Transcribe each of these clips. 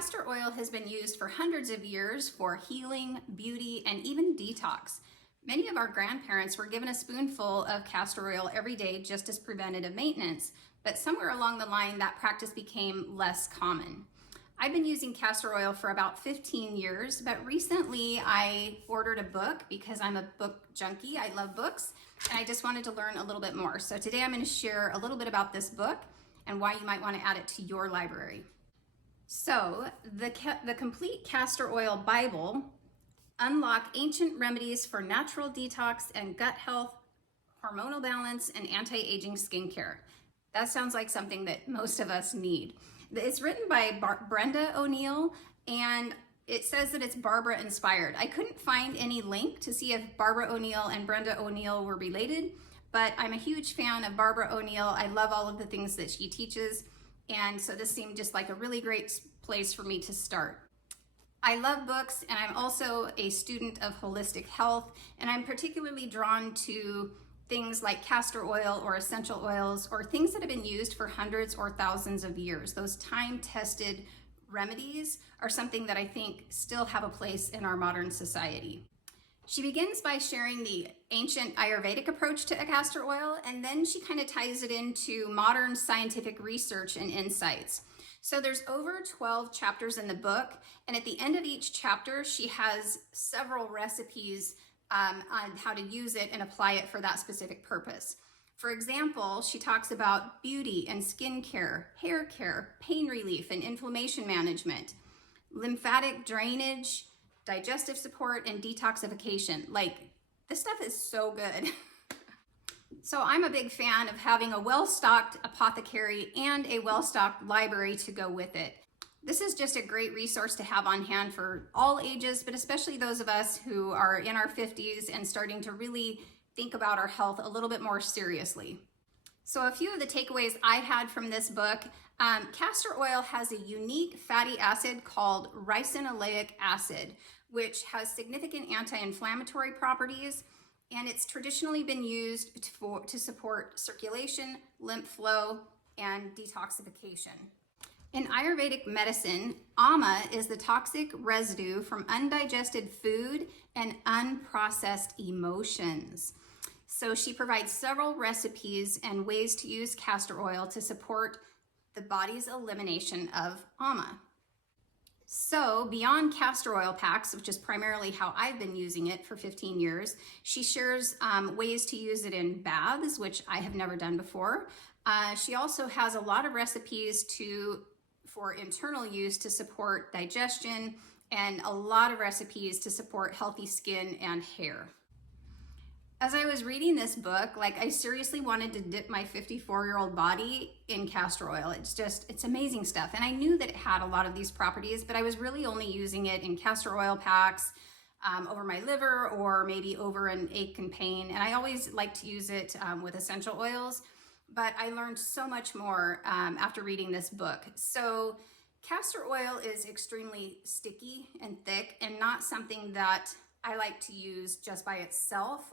Castor oil has been used for hundreds of years for healing, beauty, and even detox. Many of our grandparents were given a spoonful of castor oil every day just as preventative maintenance, but somewhere along the line that practice became less common. I've been using castor oil for about 15 years, but recently I ordered a book because I'm a book junkie. I love books, and I just wanted to learn a little bit more. So today I'm going to share a little bit about this book and why you might want to add it to your library. So the Complete Castor Oil Bible: Unlock Ancient Remedies for Natural Detox and Gut Health, Hormonal Balance, and Anti-Aging Skincare. That sounds like something that most of us need. It's written by Brenda O'Neill, and it says that it's Barbara inspired. I couldn't find any link to see if Barbara O'Neill and Brenda O'Neill were related, but I'm a huge fan of Barbara O'Neill. I love all of the things that she teaches, and so this seemed just like a really great place for me to start. I love books, and I'm also a student of holistic health, and I'm particularly drawn to things like castor oil or essential oils or things that have been used for hundreds or thousands of years. Those time-tested remedies are something that I think still have a place in our modern society. She begins by sharing the ancient Ayurvedic approach to castor oil, and then she kind of ties it into modern scientific research and insights. So there's over 12 chapters in the book, and at the end of each chapter, she has several recipes on how to use it and apply it for that specific purpose. For example, she talks about beauty and skincare, hair care, pain relief and inflammation management, lymphatic drainage, digestive support, and detoxification. Like, this stuff is so good. So I'm a big fan of having a well-stocked apothecary and a well-stocked library to go with it. This is just a great resource to have on hand for all ages, but especially those of us who are in our 50s and starting to really think about our health a little bit more seriously. So a few of the takeaways I had from this book: castor oil has a unique fatty acid called ricinoleic acid, which has significant anti-inflammatory properties, and it's traditionally been used to support circulation, lymph flow, and detoxification. In Ayurvedic medicine, ama is the toxic residue from undigested food and unprocessed emotions. So she provides several recipes and ways to use castor oil to support the body's elimination of ama. So beyond castor oil packs, which is primarily how I've been using it for 15 years, she shares ways to use it in baths, which I have never done before. She also has a lot of recipes for internal use to support digestion, and a lot of recipes to support healthy skin and hair. As I was reading this book, I seriously wanted to dip my 54-year-old body in castor oil. It's amazing stuff. And I knew that it had a lot of these properties, but I was really only using it in castor oil packs over my liver or maybe over an ache and pain. And I always like to use it with essential oils, but I learned so much more after reading this book. So castor oil is extremely sticky and thick and not something that I like to use just by itself,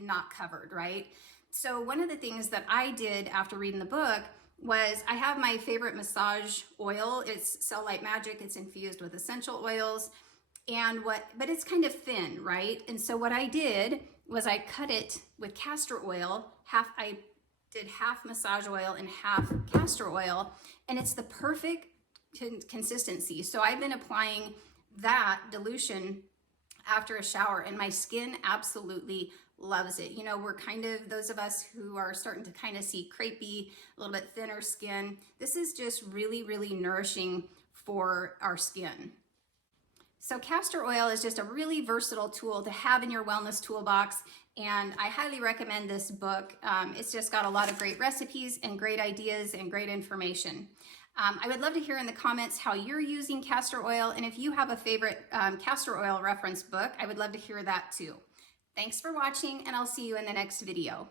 not covered, right? So one of the things that I did after reading the book was I have my favorite massage oil. It's Cell Light Magic. It's infused with essential oils, but it's kind of thin, right? And so what I did was I cut it with castor oil. I did half massage oil and half castor oil, and it's the perfect consistency. So I've been applying that dilution after a shower, and my skin absolutely loves it. You know, we're those of us who are starting to kind of see crepey, a little bit thinner skin. This is just really, really nourishing for our skin. So castor oil is just a really versatile tool to have in your wellness toolbox, and I highly recommend this book. It's just got a lot of great recipes and great ideas and great information. I would love to hear in the comments how you're using castor oil, and if you have a favorite castor oil reference book, I would love to hear that too. Thanks for watching, and I'll see you in the next video.